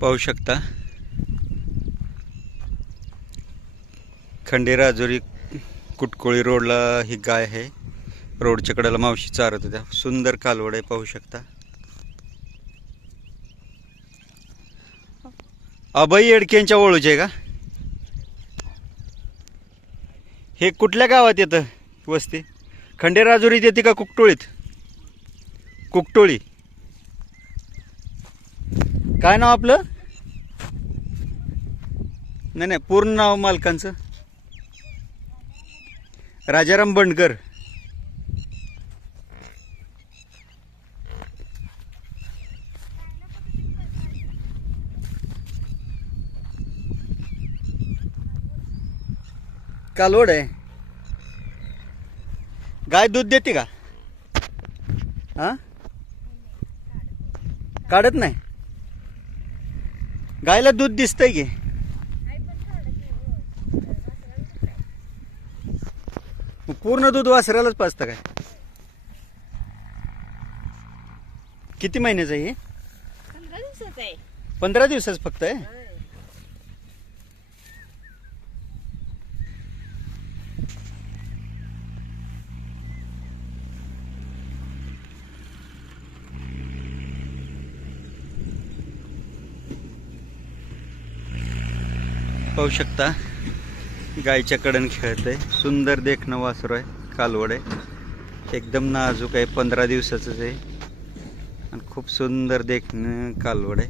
पाहू शकता. खंडेराजुरी कुटकोळी रोडला ही गाय आहे. रोडच्या कडेला मावशी चारत होत्या. सुंदर कालवड आहे पाहू शकता. अभय येडकेंच्या ओळूचे आहे का? हे कुठल्या गावात येतं? वस्ती. खंडेराजुरीत येते का कुकटोळीत? कुकटोळी. काय नाव आपलं? नाही नाही पूर्ण नाव मालकांचं. राजाराम बंडकर कालवड आहे. गाय दूध देते का? हा? काढत नाही. गायला दूध दिसतंय की? पूर्ण दूध वासरालाच पाजतं काय? किती महिन्याचं आहे हे? पंधरा दिवसाच आहे. पंधरा दिवसाच फक्त आहे? पाहू शकता गायच्या कडन खेळत आहे सुंदर देखणं वासरू आहे कालवड आहे. एकदम नाजूक आहे पंधरा दिवसाचंच आहे. आणि खूप सुंदर देखणं कालवड आहे.